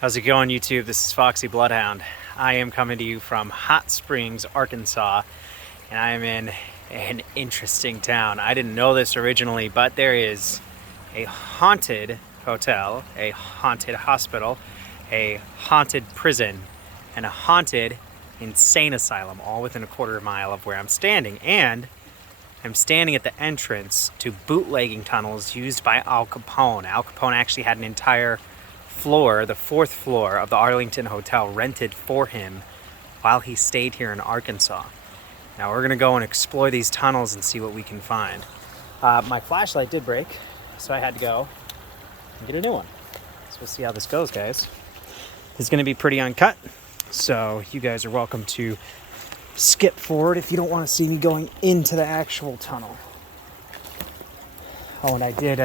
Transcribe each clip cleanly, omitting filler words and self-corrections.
How's it going, YouTube? This is Foxy Bloodhound. I am coming to you from Hot Springs, Arkansas, and I am in an interesting town. I didn't know this originally, but there is a haunted hotel, a haunted hospital, a haunted prison, and a haunted insane asylum, all within a quarter mile of where I'm standing. And I'm standing at the entrance to bootlegging tunnels used by Al Capone. Al Capone actually had an entire floor, the fourth floor of the Arlington Hotel, rented for him while he stayed here in Arkansas. Now we're gonna go and explore these tunnels and see what we can find. My flashlight did break, so I had to go and get a new one. So we'll see how this goes, guys. It's gonna be pretty uncut, so you guys are welcome to skip forward if you don't want to see me going into the actual tunnel. Oh, and I did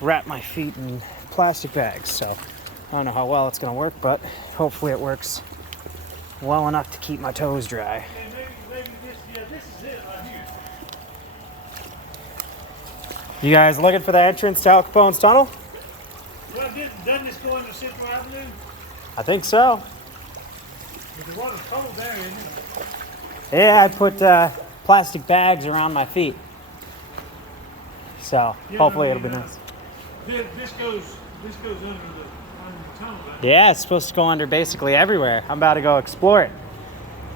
wrap my feet in plastic bags, so I don't know how well it's going to work, but hopefully it works well enough to keep my toes dry. Maybe this is it right here. You guys looking for the entrance to Al Capone's tunnel? Well, doesn't this go into Central Avenue? I think so. Because the water's cold there, isn't it? Yeah, I put plastic bags around my feet, so hopefully it'll be nice. This goes under the tunnel, right? Yeah, it's supposed to go under basically everywhere. I'm about to go explore it.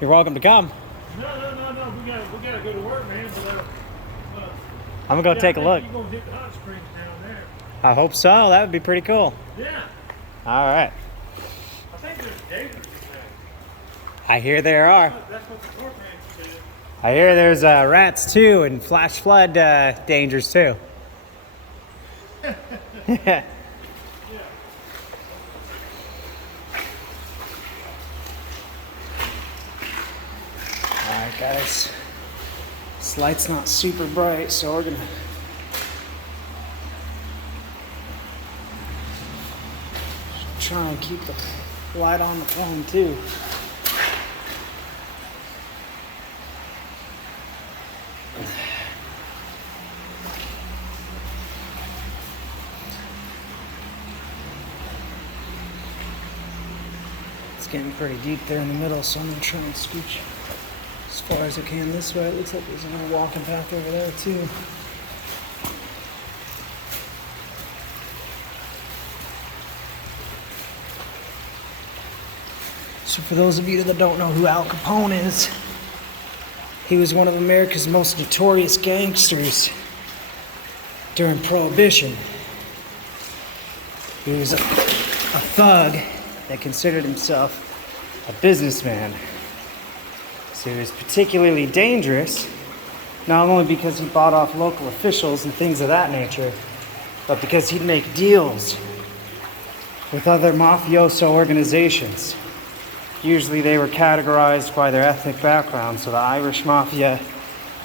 You're welcome to come. No. We gotta go to work, man. But I'm gonna go take a look. You're gonna hit the hot springs down there. I hope so. That would be pretty cool. Yeah. All right. I think there's gators in there. I hear there are. That's what the court manager said. I hear there's rats too, and flash flood dangers too. Yeah. Alright guys, this light's not super bright, so we're gonna try and keep the light on the phone too. It's getting pretty deep there in the middle, so I'm gonna try and scooch as far as I can this way. It looks like there's another walking path over there too. So for those of you that don't know who Al Capone is, he was one of America's most notorious gangsters during Prohibition. He was a thug that considered himself a businessman. So he was particularly dangerous, not only because he bought off local officials and things of that nature, but because he'd make deals with other mafioso organizations. Usually they were categorized by their ethnic background, so the Irish mafia,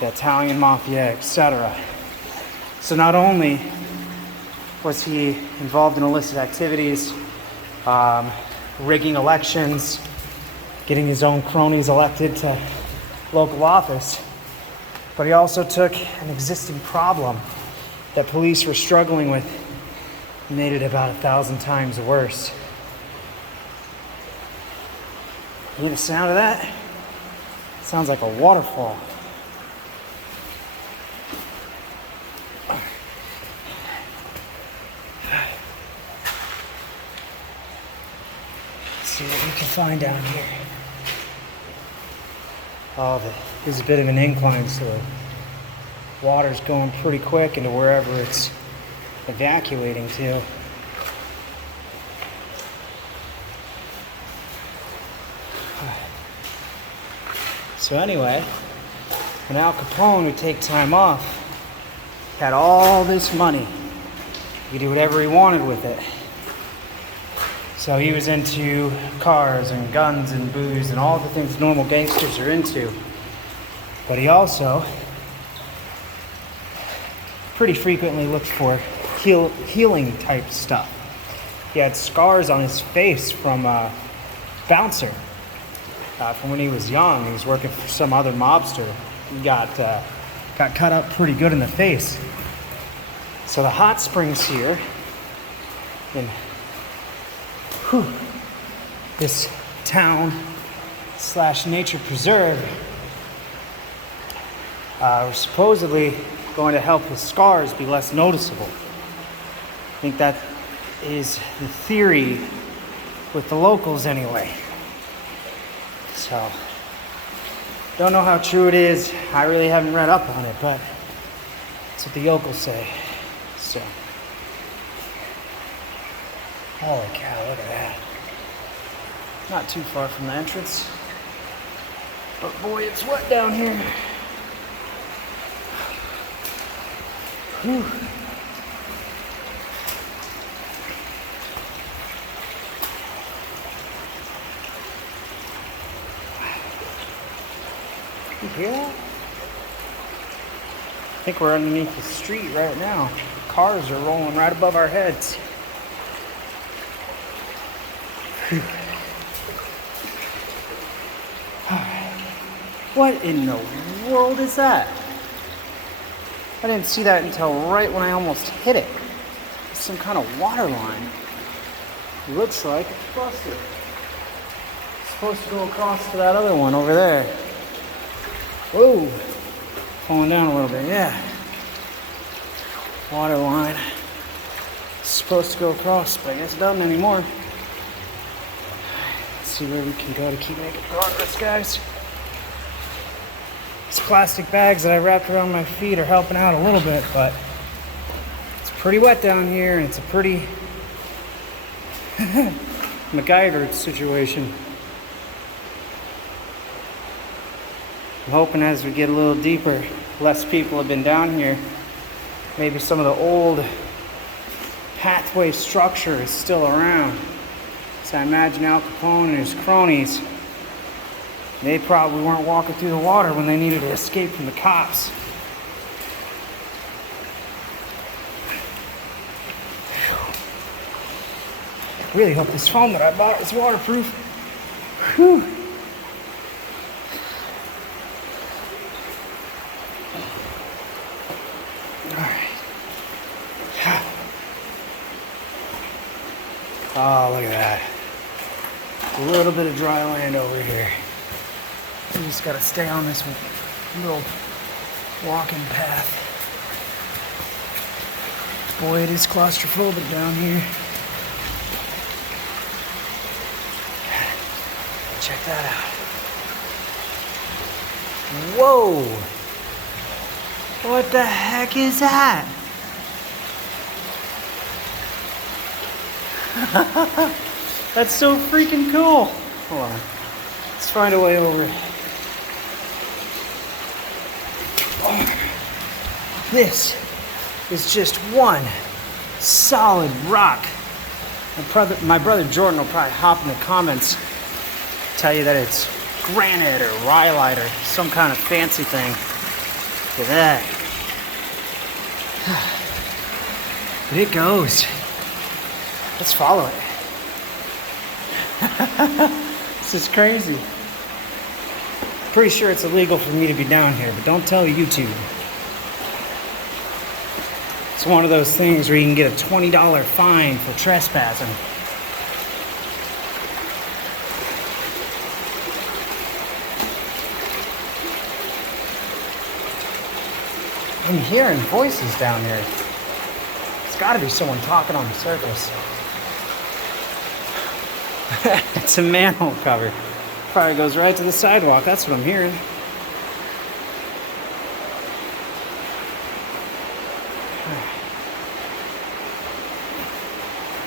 the Italian mafia, etc. So not only was he involved in illicit activities, rigging elections, getting his own cronies elected to local office, but he also took an existing problem that police were struggling with and made it about 1,000 times worse. You hear the sound of that? It sounds like a waterfall. Let's see what we can find down here. Oh, there's a bit of an incline, so the water's going pretty quick into wherever it's evacuating to. So anyway, when Al Capone would take time off, he had all this money. He could do whatever he wanted with it. So he was into cars and guns and booze and all the things normal gangsters are into. But he also pretty frequently looked for healing type stuff. He had scars on his face from a bouncer. From when he was young. He was working for some other mobster. He got cut up pretty good in the face. So the hot springs here in this town slash nature preserve are supposedly going to help the scars be less noticeable. I think that is the theory with the locals anyway. So, don't know how true it is. I really haven't read up on it, but that's what the locals say. So, holy cow, look at that. Not too far from the entrance. But boy, it's wet down here. Whew. You hear that? I think we're underneath the street right now. Cars are rolling right above our heads. Whew. What in the world is that? I didn't see that until right when I almost hit it. It's some kind of water line. Looks like it's busted. It's supposed to go across to that other one over there. Whoa. Falling down a little bit, yeah. Water line. It's supposed to go across, but I guess it doesn't anymore. Let's see where we can go to keep making progress, guys. These plastic bags that I wrapped around my feet are helping out a little bit, but it's pretty wet down here, and it's a pretty MacGyver situation. I'm hoping as we get a little deeper, less people have been down here. Maybe some of the old pathway structure is still around. So I imagine Al Capone and his cronies, they probably weren't walking through the water when they needed to escape from the cops. I really hope this foam that I bought is waterproof. Whew. Oh, look at that. A little bit of dry land over here. You just gotta stay on this little walking path. Boy, it is claustrophobic down here. Check that out. Whoa! What the heck is that? That's so freaking cool. Hold on. Let's find a way over. Oh. This is just one solid rock. My brother Jordan will probably hop in the comments, tell you that it's granite or rhyolite or some kind of fancy thing. Look at that. But it goes. Let's follow it. This is crazy. Pretty sure it's illegal for me to be down here, but don't tell YouTube. It's one of those things where you can get a $20 fine for trespassing. I'm hearing voices down here. It's got to be someone talking on the surface. It's a manhole cover. Probably goes right to the sidewalk. That's what I'm hearing.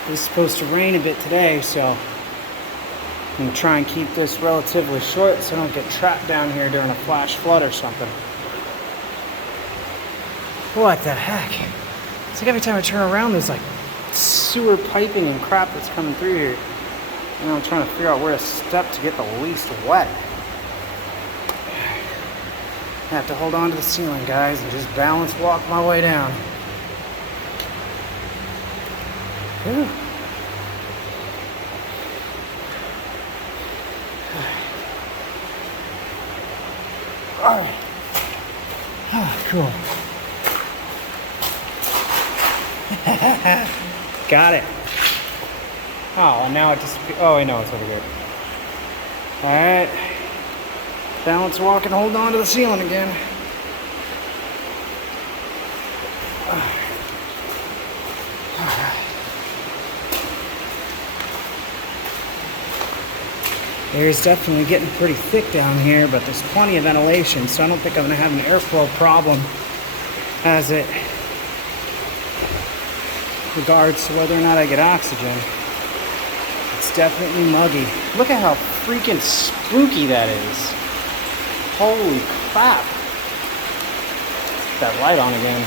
It's supposed to rain a bit today, so I'm going to try and keep this relatively short so I don't get trapped down here during a flash flood or something. What the heck? It's like every time I turn around, there's like sewer piping and crap that's coming through here. And I'm trying to figure out where to step to get the least wet. I have to hold on to the ceiling, guys, and just balance walk my way down. Whew. All right. Oh, cool. Got it. Oh, and now it just... Oh, I know, it's over here. Alright. Balance walking, hold on to the ceiling again. Air is definitely getting pretty thick down here, but there's plenty of ventilation, so I don't think I'm going to have an airflow problem as it regards to whether or not I get oxygen. It's definitely muggy. Look at how freaking spooky that is. Holy crap. Put that light on again.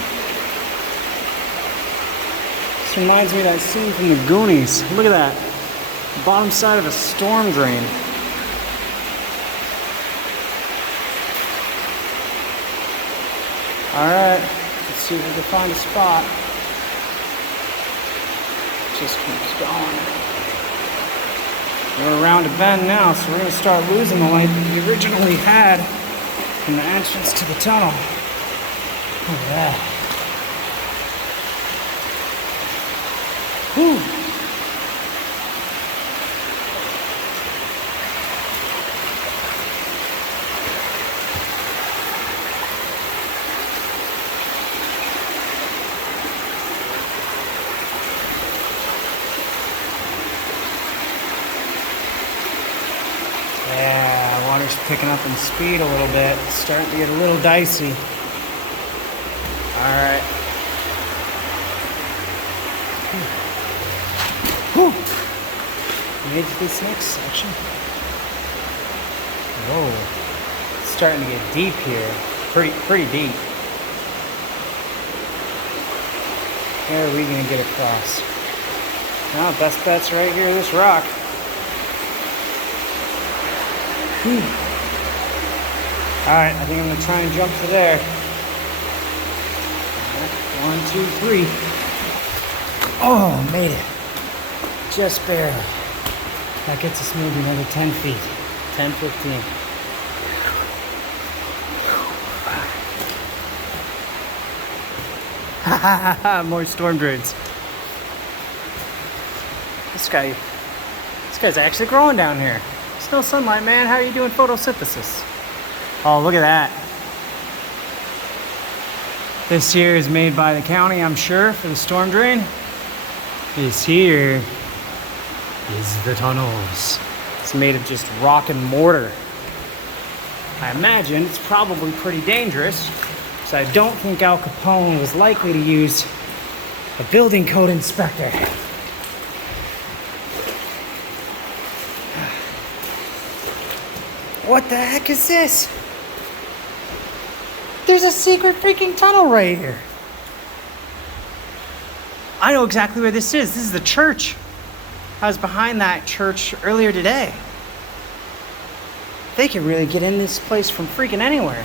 This reminds me of that scene from the Goonies. Look at that. Bottom side of a storm drain. Alright, let's see if we can find a spot. Just keeps going. We're around a bend now, so we're going to start losing the light that we originally had from the entrance to the tunnel. Look at that. Whew. Yeah, water's picking up in speed a little bit. It's starting to get a little dicey. Alright. Whew. Made it to this next section. Whoa. It's starting to get deep here. Pretty deep. How are we gonna get across? Well, best bet's right here, this rock. Alright, I think I'm gonna try and jump to there. 1, 2, 3. Oh, made it. Just barely. That gets us maybe another 10 feet. 10, 15. Ha ha ha ha, more storm drains. This guy's actually growing down here. Still sunlight, man. How are you doing photosynthesis? Oh, look at that. This here is made by the county, I'm sure, for the storm drain. This here is the tunnels. It's made of just rock and mortar. I imagine it's probably pretty dangerous, so I don't think Al Capone was likely to use a building code inspector. What the heck is this? There's a secret freaking tunnel right here. I know exactly where this is. This is the church. I was behind that church earlier today. They can really get in this place from freaking anywhere.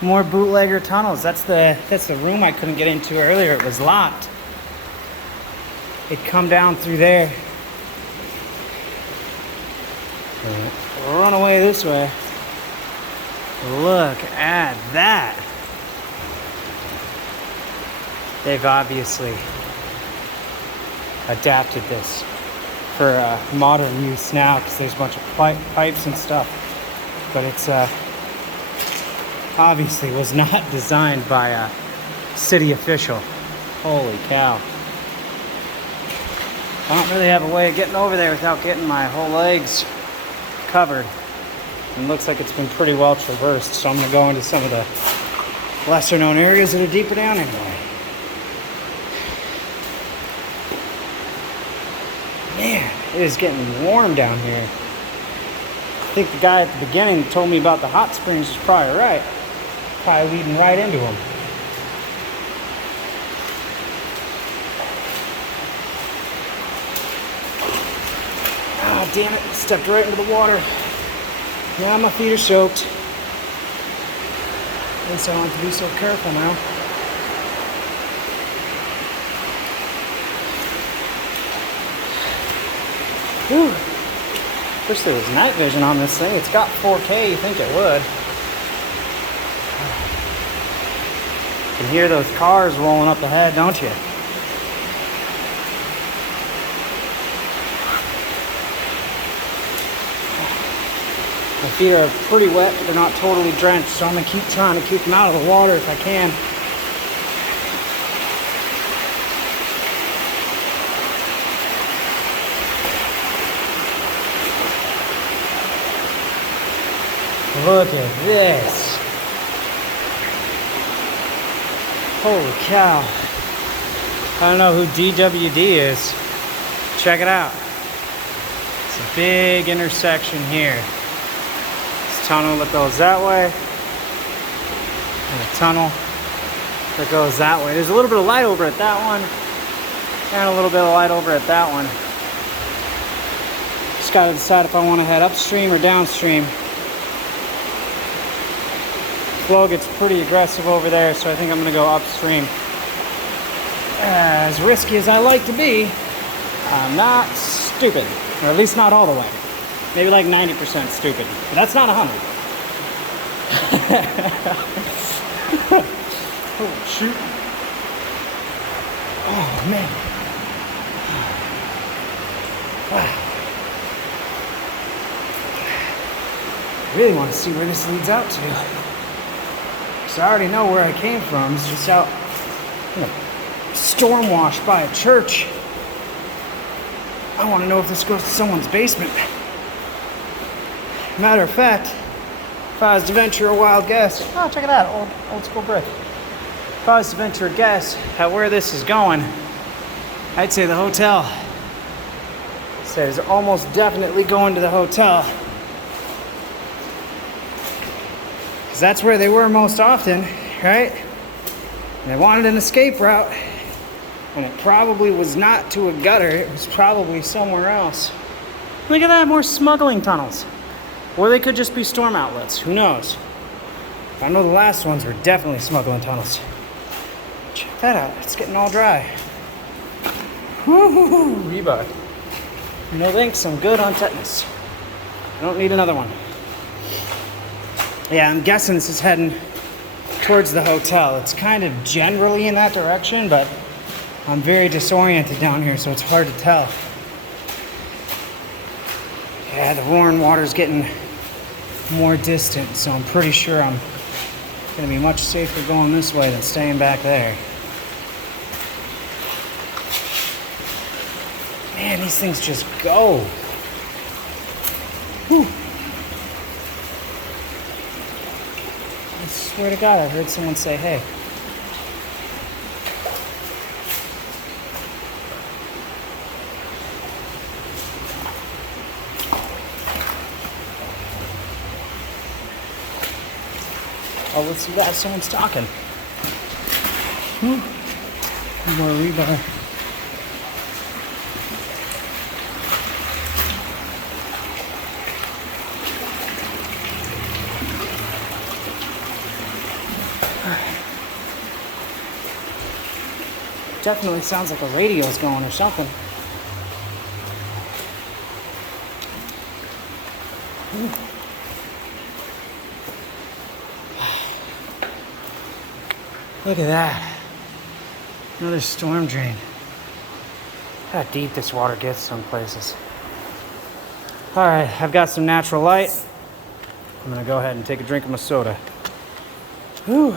More bootlegger tunnels. That's the room I couldn't get into earlier. It was locked. It'd come down through there. We'll run away this way. Look at that. They've obviously adapted this for modern use now because there's a bunch of pipes and stuff. But it's obviously was not designed by a city official. Holy cow. I don't really have a way of getting over there without getting my whole legs covered. And it looks like it's been pretty well traversed, so I'm going to go into some of the lesser known areas that are deeper down anyway. Man, it is getting warm down here. I think the guy at the beginning that told me about the hot springs is probably right. Probably leading right into them. Oh, damn it. Stepped right into the water. Now my feet are soaked. At least I don't have to be so careful now. Whew. Wish there was night vision on this thing. It's got 4K, you think it would. You hear those cars rolling up ahead, don't you? My feet are pretty wet, but they're not totally drenched, so I'm gonna keep trying to keep them out of the water if I can. Look at this. Holy cow. I don't know who DWD is. Check it out. It's a big intersection here. This tunnel that goes that way. And a tunnel that goes that way. There's a little bit of light over at that one. And a little bit of light over at that one. Just gotta decide if I want to head upstream or downstream. Flow gets pretty aggressive over there, so I think I'm going to go upstream. As risky as I like to be, I'm not stupid. Or at least not all the way. Maybe like 90% stupid. But that's not 100. Oh, shoot. Oh, man. Wow. I really want to see where this leads out to. So I already know where I came from. It's just out, storm washed by a church. I want to know if this goes to someone's basement. Matter of fact, if I was to venture a wild guess, oh, check it out, old school brick. If I was to venture a guess at where this is going, I'd say the hotel. It says almost definitely going to the hotel. Because that's where they were most often, right? And they wanted an escape route. And it probably was not to a gutter. It was probably somewhere else. Look at that, more smuggling tunnels. Or they could just be storm outlets. Who knows? I know the last ones were definitely smuggling tunnels. Check that out. It's getting all dry. Woo-hoo-hoo, rebar. No thanks, I'm good on tetanus. I don't need another one. Yeah, I'm guessing this is heading towards the hotel. It's kind of generally in that direction, but I'm very disoriented down here, so it's hard to tell. Yeah, the Warren water's getting more distant, so I'm pretty sure I'm gonna be much safer going this way than staying back there. Man, these things just go. Whew. I swear to God, I heard someone say, hey. Oh, let's see that. Someone's talking. More rebar. Definitely sounds like a radio's going or something. Look at that. Another storm drain. How deep this water gets some places. Alright, I've got some natural light. I'm gonna go ahead and take a drink of my soda. Whew.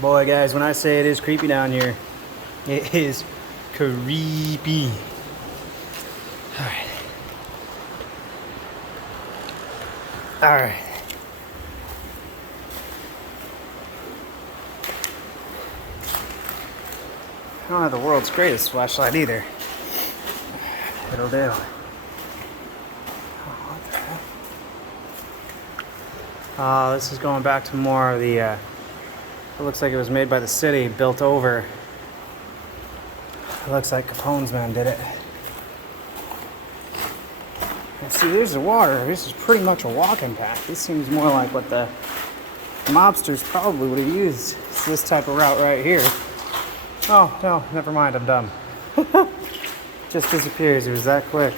Boy, guys, when I say it is creepy down here, it is creepy. Alright. Alright. I don't have the world's greatest flashlight either. It'll do. What the hell? This is going back to more of the, it looks like it was made by the city, built over. It looks like Capone's man did it. And see, there's the water. This is pretty much a walking path. This seems more like what the mobsters probably would have used. It's this type of route right here. Oh, no, never mind, I'm dumb. Just disappears, it was that quick.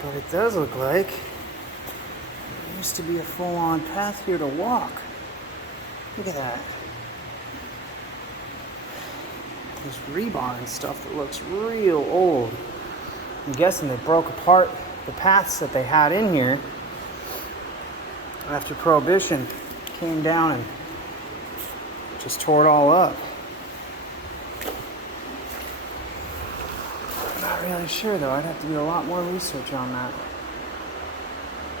But it does look like there used to be a full-on path here to walk. Look at that. There's rebar and stuff that looks real old. I'm guessing they broke apart the paths that they had in here after Prohibition came down and just tore it all up. I'm not really sure though. I'd have to do a lot more research on that.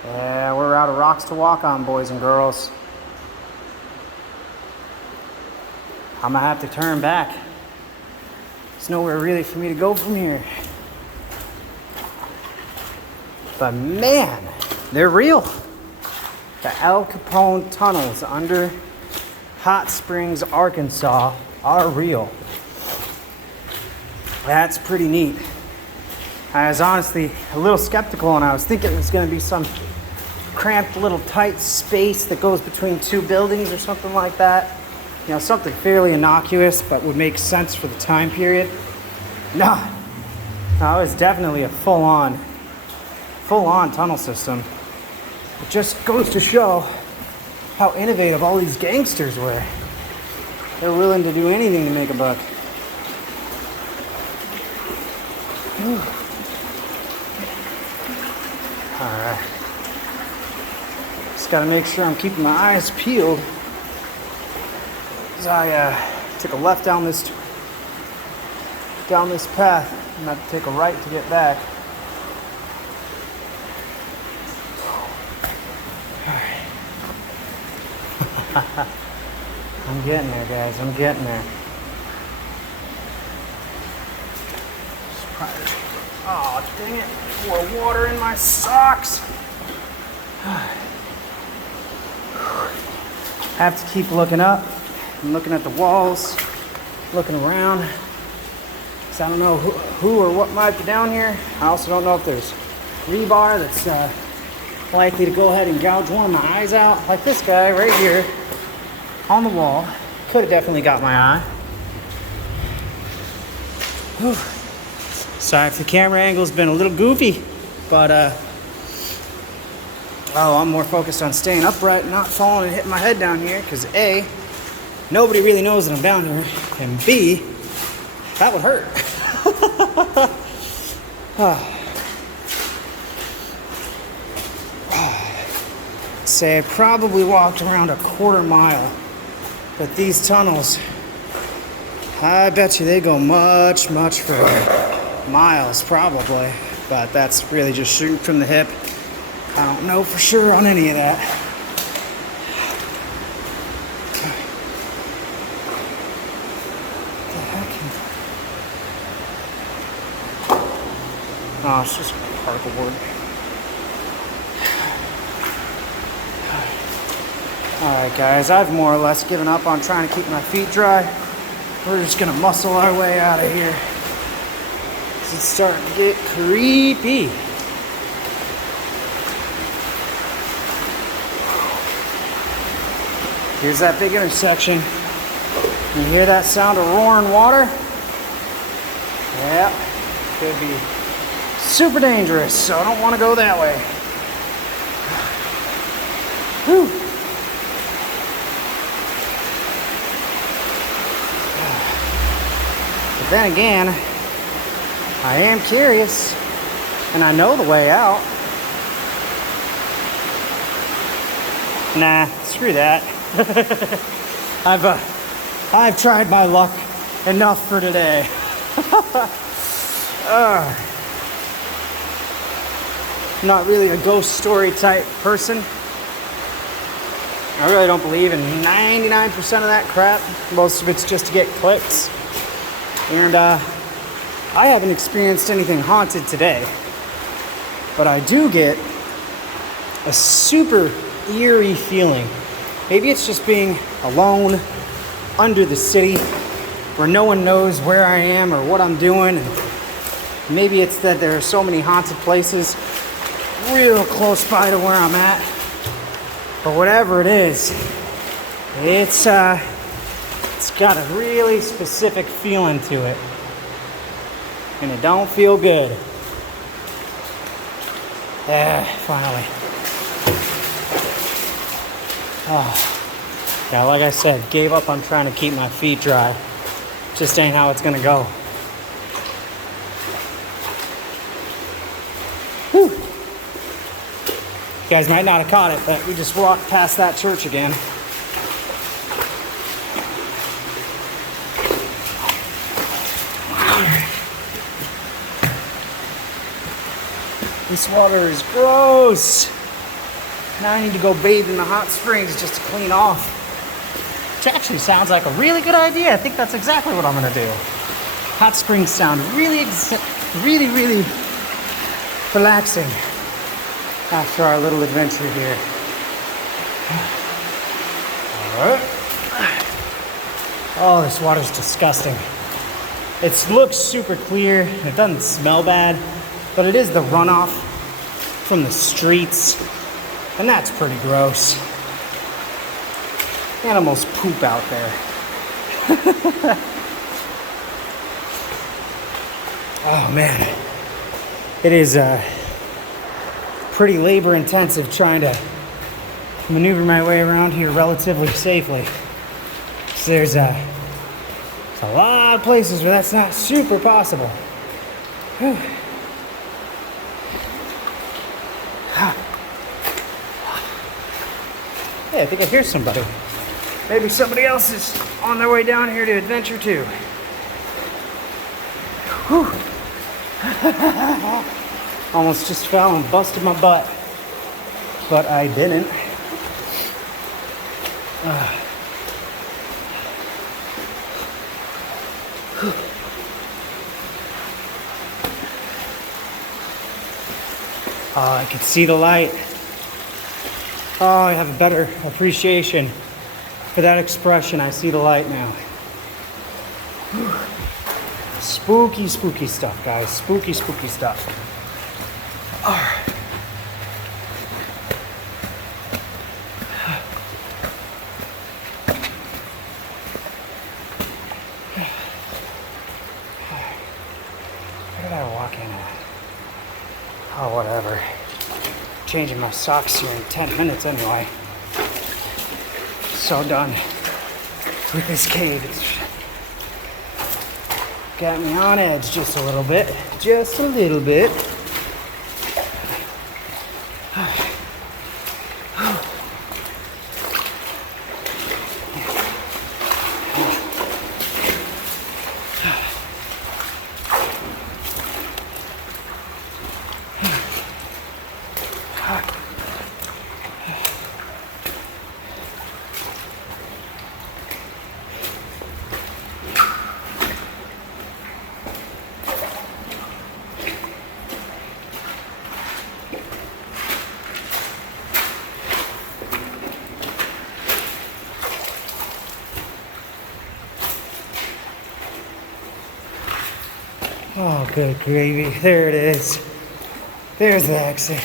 Yeah, we're out of rocks to walk on, boys and girls. I'm gonna have to turn back. There's nowhere really for me to go from here. But man, they're real. The El Capone Tunnels under Hot Springs, Arkansas are real. That's pretty neat. I was honestly a little skeptical and I was thinking it was going to be some cramped little tight space that goes between two buildings or something like that. You know, something fairly innocuous but would make sense for the time period. No, it was definitely a full-on tunnel system. It just goes to show how innovative all these gangsters were. They're willing to do anything to make a buck. Alright. Just gotta make sure I'm keeping my eyes peeled. As I took a left down this path. I'm gonna have to take a right to get back. I'm getting there, guys. I'm getting there. Oh, dang it. Pour water in my socks. I have to keep looking up. I'm looking at the walls, looking around. Because I don't know who or what might be down here. I also don't know if there's rebar that's likely to go ahead and gouge one of my eyes out. Like this guy right here on the wall. Could have definitely got my eye. Whew. Sorry if the camera angle's been a little goofy, but I'm more focused on staying upright and not falling and hitting my head down here, because A, nobody really knows that I'm down here, and B, that would hurt. Say I probably walked around a quarter mile, but these tunnels, I bet you they go much, much further. Miles, probably, but that's really just shooting from the hip. I don't know for sure on any of that. What the heck? Oh, it's just particle board. Alright guys, I've more or less given up on trying to keep my feet dry. We're just gonna muscle our way out of here. It's starting to get creepy. Here's that big intersection. You hear that sound of roaring water? Yep. Could be super dangerous, so I don't want to go that way. Whew. But then again, I am curious, and I know the way out. Nah, screw that. I've tried my luck enough for today. I'm not really a ghost story type person. I really don't believe in 99% of that crap. Most of it's just to get clicks. And I haven't experienced anything haunted today, but I do get a super eerie feeling. Maybe it's just being alone under the city where no one knows where I am or what I'm doing. And maybe it's that there are so many haunted places real close by to where I'm at. But whatever it is, it's got a really specific feeling to it. And it don't feel good. Finally. Oh. Yeah, like I said, gave up on trying to keep my feet dry. Just ain't how it's gonna go. Whew. You guys might not have caught it, but we just walked past that church again. This water is gross. Now I need to go bathe in the hot springs just to clean off. Which actually sounds like a really good idea. I think that's exactly what I'm gonna do. Hot springs sound really relaxing after our little adventure here. All right. Oh, this water's disgusting. It looks super clear. It doesn't smell bad, but it is the runoff from the streets, and that's pretty gross. Animals poop out there. Oh man, it is pretty labor intensive trying to maneuver my way around here relatively safely. So there's a lot of places where that's not super possible. Whew. Hey, I think I hear somebody. Maybe somebody else is on their way down here to adventure too. Whew. Almost just fell and busted my butt, but I didn't. I can see the light. Oh, I have a better appreciation for that expression. I see the light now. Whew. Spooky, spooky stuff, guys. Spooky, spooky stuff. All right. Where did I walk in at? Oh, whatever. Changing my socks here in 10 minutes anyway. So done with this cave. It's got me on edge just a little bit. Just a little bit. Oh, good gravy. There it is. There's the exit.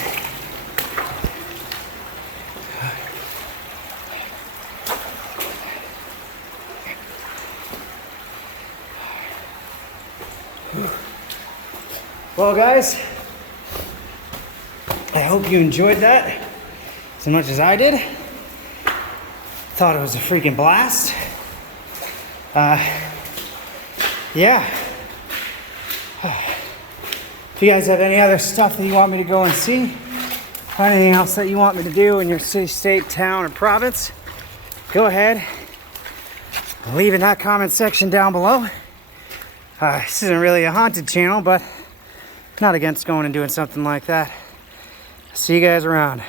Well, guys, I hope you enjoyed that as much as I did. Thought it was a freaking blast. Yeah. If you guys have any other stuff that you want me to go and see, or anything else that you want me to do in your city, state, town, or province, go ahead. Leave in that comment section down below. This isn't really a haunted channel, but not against going and doing something like that. See you guys around.